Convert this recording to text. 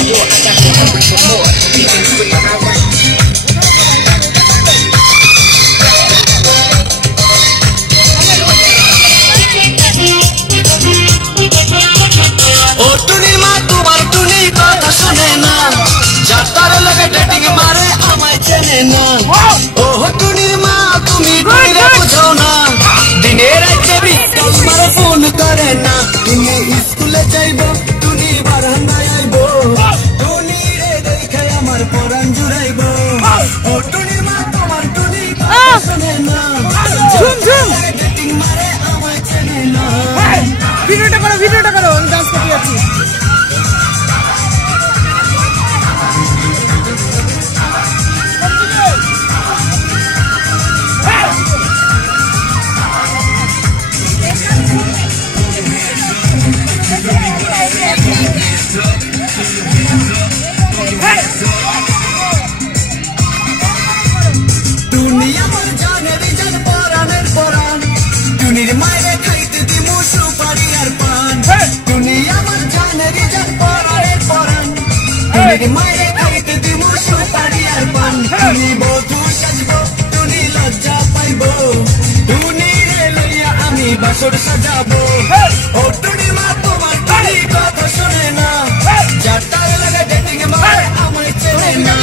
that door, I got the number for more. Even free, alright. ओ टुनी मा तुम्हार टुनी कथा सुने ना जातार लगे डेटिंग मारे আমায় চেনে না ओ टुनी मा তুমি টুনিরে বুঝো না দিনে রাতে বি তোমার ফোন করে না তুমি স্কুলে যাইবো টুনি বারান্দায় আইবো টুনি রে দেখে আমার পরাণ জুড়াইবো ও টুনি মা তোমার টুনি কথা শুনে না ঝুম ঝুম ডেটিং মারে আমায় চেনে না ভিডিওটা করো আমি ডান্স করতে যাচ্ছি দুনিয়া মন জানে রিজন পরানের পরান টুনির মায়ের খাইতে দিমু সুপারি আর পান দুনিয়া মন জানে রিজন পরানের পরান টুনির মায়ের খাইতে দিমু সুপারি আর পান টুনি বধু সাজবো টুনি লজ্জা পাইবো টুনি রে লইয়া আমি বাসর সাজাবো ও টুনি মা তোমার টুনি কথা শুনে না যাতার লাগে ডেটিং মারে আমায় চেনে না